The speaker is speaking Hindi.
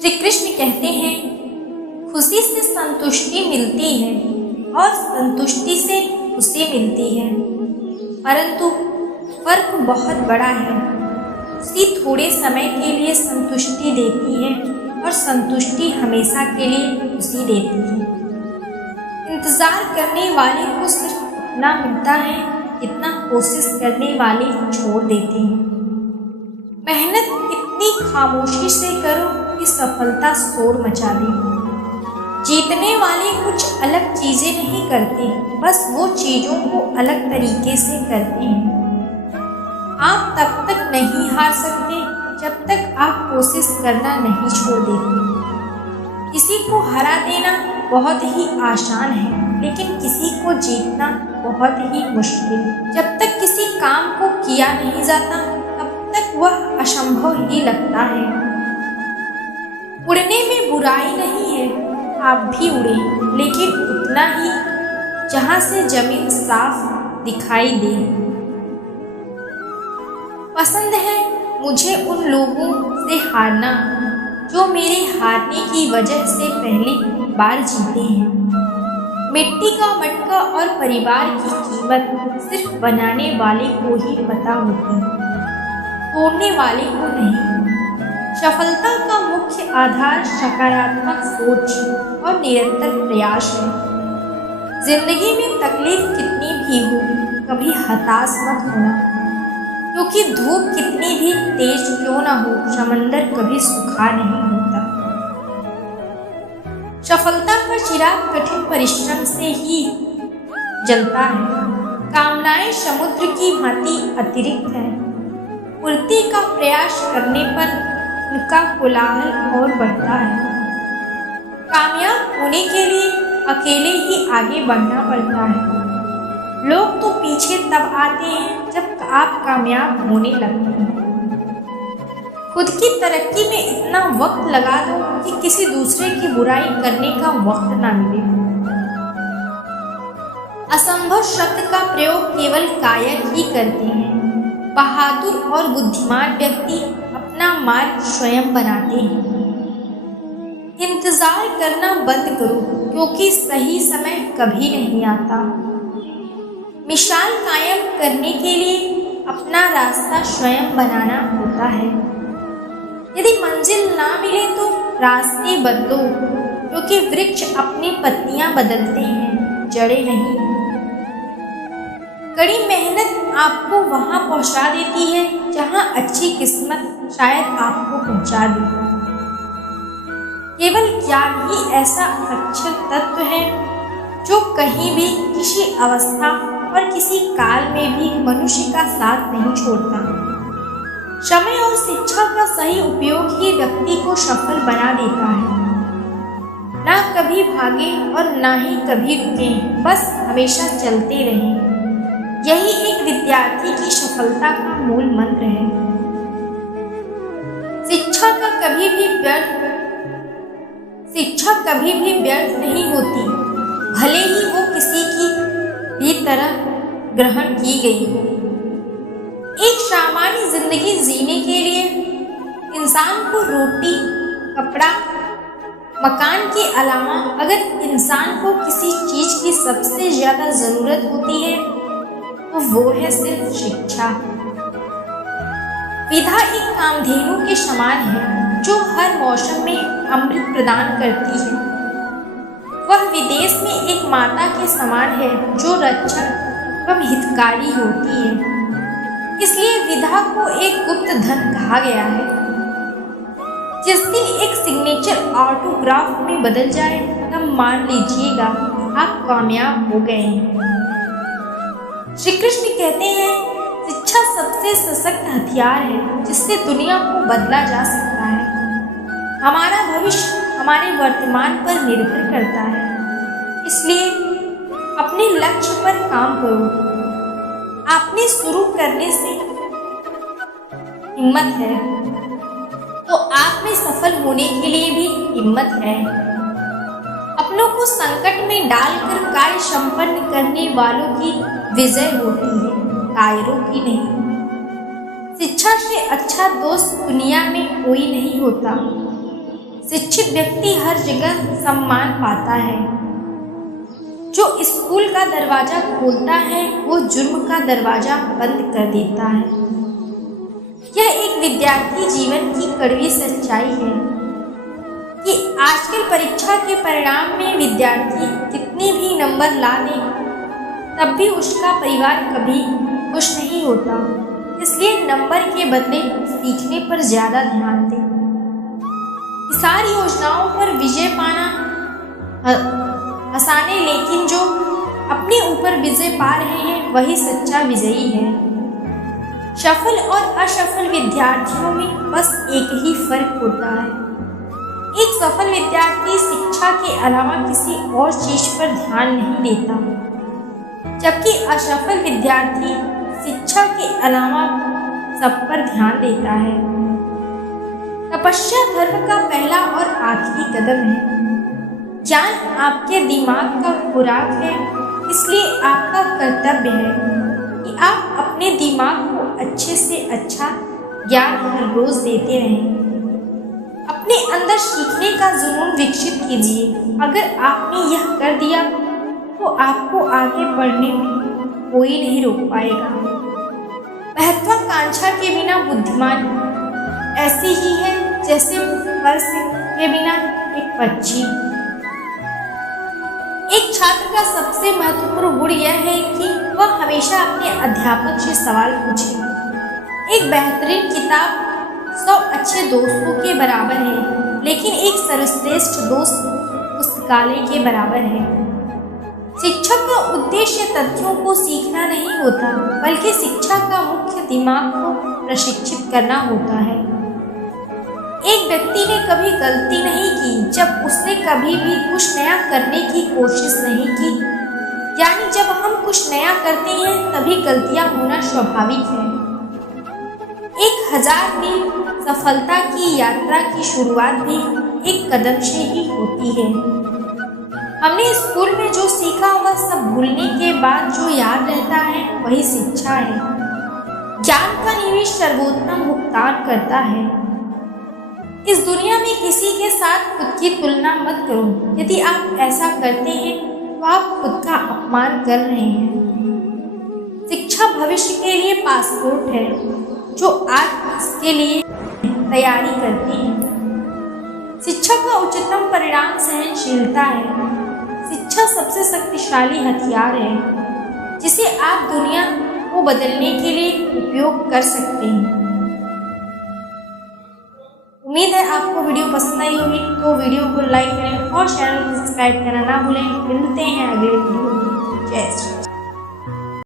श्री कृष्ण कहते हैं, खुशी से संतुष्टि मिलती है और संतुष्टि से खुशी मिलती है, परंतु फर्क बहुत बड़ा है। खुशी थोड़े समय के लिए संतुष्टि देती है और संतुष्टि हमेशा के लिए खुशी देती है। इंतजार करने वाले को सिर्फ उतना मिलता है जितना कोशिश करने वाले छोड़ देते हैं। मेहनत इतनी खामोशी से करो कि सफलता शोर मचा दे। जीतने वाले कुछ अलग चीजें नहीं करते, बस वो चीजों को अलग तरीके से करते हैं। आप तब तक नहीं हार सकते जब तक आप कोशिश करना नहीं छोड़ देते। किसी को हरा देना बहुत ही आसान है, लेकिन किसी को जीतना बहुत ही मुश्किल। जब तक किसी काम को किया नहीं जाता तब तक वह असंभव ही लगता है। उड़ने में बुराई नहीं है, आप भी उड़े, लेकिन उतना ही जहां से जमीन साफ दिखाई दे। पसंद है मुझे उन लोगों से हारना जो मेरे हारने की वजह से पहली बार जीते हैं। मिट्टी का मटका और परिवार की कीमत सिर्फ बनाने वाले को ही पता होती है, तोड़ने वाले को नहीं। सफलता का मुख्य आधार सकारात्मक सोच और निरंतर प्रयास है। जिंदगी में तकलीफ कितनी भी हो, कभी हताश मत होना, क्योंकि धूप कितनी भी तेज क्यों ना हो, समंदर कभी सूखा नहीं होता। सफलता का चिराग कठिन परिश्रम से ही जलता है। कामनाएं समुद्र की भांति अतिरिक्त है, पूर्ति का प्रयास करने पर उनका कोलाहल और बढ़ता है। कामयाब होने के लिए अकेले ही आगे बढ़ना पड़ता है। लोग तो पीछे तब आते हैं जब आप कामयाब होने लगते हैं। खुद की तरक्की में इतना वक्त लगा दो कि किसी दूसरे की बुराई करने का वक्त ना मिले। असंभव शब्द का प्रयोग केवल कायर ही करते हैं। बहादुर और बुद्धिमान व्यक्ति अपना मार्ग स्वयं बनाते हैं। इंतजार करना बंद करो, क्योंकि सही समय कभी नहीं आता। मिसाल कायम करने के लिए अपना रास्ता स्वयं बनाना होता है। यदि मंजिल ना मिले तो रास्ते बदलो, क्योंकि वृक्ष अपनी पत्तियां बदलते हैं, जड़ें नहीं। कड़ी मेहनत आपको वहां पहुंचा देती है जहां अच्छी किस्मत शायद आपको पहुंचा दे। केवल ज्ञान ही ऐसा अक्षर तत्व है जो कहीं भी, किसी अवस्था और किसी काल में भी मनुष्य का साथ नहीं छोड़ता। समय और शिक्षा का सही उपयोग ही व्यक्ति को सफल बना देता है। ना कभी भागे और ना ही कभी रुके, बस हमेशा चलते रहें। यही एक विद्यार्थी की सफलता का मूल मंत्र है। शिक्षा कभी भी व्यर्थ नहीं होती, भले ही वो किसी की भी तरह ग्रहण की गई हो। एक सामान्य जिंदगी जीने के लिए इंसान को रोटी, कपड़ा, मकान के अलावा अगर इंसान को किसी चीज की सबसे ज्यादा जरूरत होती है तो वो है सिर्फ शिक्षा। विधा एक कामधेनु के समान है जो हर मौसम में अमृत प्रदान करती है। वह विदेश में एक माता के समान है जो रक्षक एवं हितकारी होती है। इसलिए विधा को एक गुप्त धन कहा गया है। जिस दिन एक सिग्नेचर ऑटोग्राफ में बदल जाए तब मान लीजिएगा आप कामयाब हो गए हैं। श्री कृष्ण कहते हैं, शिक्षा सबसे सशक्त हथियार है जिससे दुनिया को बदला जा सकता है। हमारा भविष्य हमारे वर्तमान पर निर्भर करता है, इसलिए अपने लक्ष्य पर काम करो। आपने शुरू करने से हिम्मत है तो आप में सफल होने के लिए भी हिम्मत है। अपनों को संकट में डालकर कार्य संपन्न करने वालों की विजय होती है, कायरों की नहीं। शिक्षा से अच्छा दोस्त दुनिया में कोई नहीं होता। शिक्षित व्यक्ति हर जगह सम्मान पाता है। जो स्कूल का दरवाजा खोलता है वो जुर्म का दरवाजा बंद कर देता है। यह एक विद्यार्थी जीवन की कड़वी सच्चाई है कि आजकल परीक्षा के परिणाम में विद्यार्थी कितने भी नंबर ला ले तब भी उसका परिवार कभी खुश नहीं होता। इसलिए नंबर के बदले सीखने पर ज़्यादा ध्यान दें। सारी योजनाओं पर विजय पाना आसान है, लेकिन जो अपने ऊपर विजय पा रहे हैं वही सच्चा विजयी है। सफल और असफल विद्यार्थियों में बस एक ही फर्क होता है। एक सफल विद्यार्थी शिक्षा के अलावा किसी और चीज पर ध्यान नहीं देता, जबकि असफल विद्यार्थी शिक्षा के अलावा सब पर ध्यान देता है। तपस्या धर्म का पहला और आखिरी कदम है। ज्ञान आपके दिमाग का खुराक है, इसलिए आपका कर्तव्य है कि आप अपने दिमाग को अच्छे से अच्छा ज्ञान हर रोज देते रहें। अपने अंदर सीखने का जुनून विकसित कीजिए। अगर आपने यह कर दिया तो आपको आगे बढ़ने में कोई नहीं रोक पाएगा। महत्वाकांक्षा के बिना बुद्धिमान ऐसी ही है जैसे फर्श के बिना एक पक्षी। एक छात्र का सबसे महत्वपूर्ण गुण यह है कि वह हमेशा अपने अध्यापक से सवाल पूछे। एक बेहतरीन किताब 100 अच्छे दोस्तों के बराबर है, लेकिन एक सर्वश्रेष्ठ दोस्त पुस्तकालय के बराबर है। शिक्षक का उद्देश्य तथ्यों को सीखना नहीं होता, बल्कि शिक्षा का मुख्य दिमाग को प्रशिक्षित करना होता है। एक व्यक्ति ने कभी गलती नहीं की जब उसने कभी भी कुछ नया करने की कोशिश नहीं की। यानी जब हम कुछ नया करते हैं तभी गलतियां होना स्वाभाविक है। 1000 मील सफलता की यात्रा की शुरुआत भी एक कदम से ही होती है। हमने स्कूल में जो सीखा वह सब भूलने के बाद जो याद रहता है वही शिक्षा है। ज्ञान का निवेश सर्वोत्तम भुगतान करता है। इस दुनिया में किसी के साथ खुद की तुलना मत करो। यदि आप ऐसा करते हैं तो आप खुद का अपमान कर रहे हैं। शिक्षा भविष्य के लिए पासपोर्ट है जो आज इसके लिए तैयारी करती है। शिक्षा का उच्चतम परिणाम सहनशीलता है। शिक्षा सबसे शक्तिशाली हथियार है जिसे आप दुनिया को बदलने के लिए उपयोग कर सकते हैं। उम्मीद है आपको वीडियो पसंद आई होगी, तो वीडियो को लाइक करें और चैनल को सब्सक्राइब करना ना भूलें। मिलते हैं अगले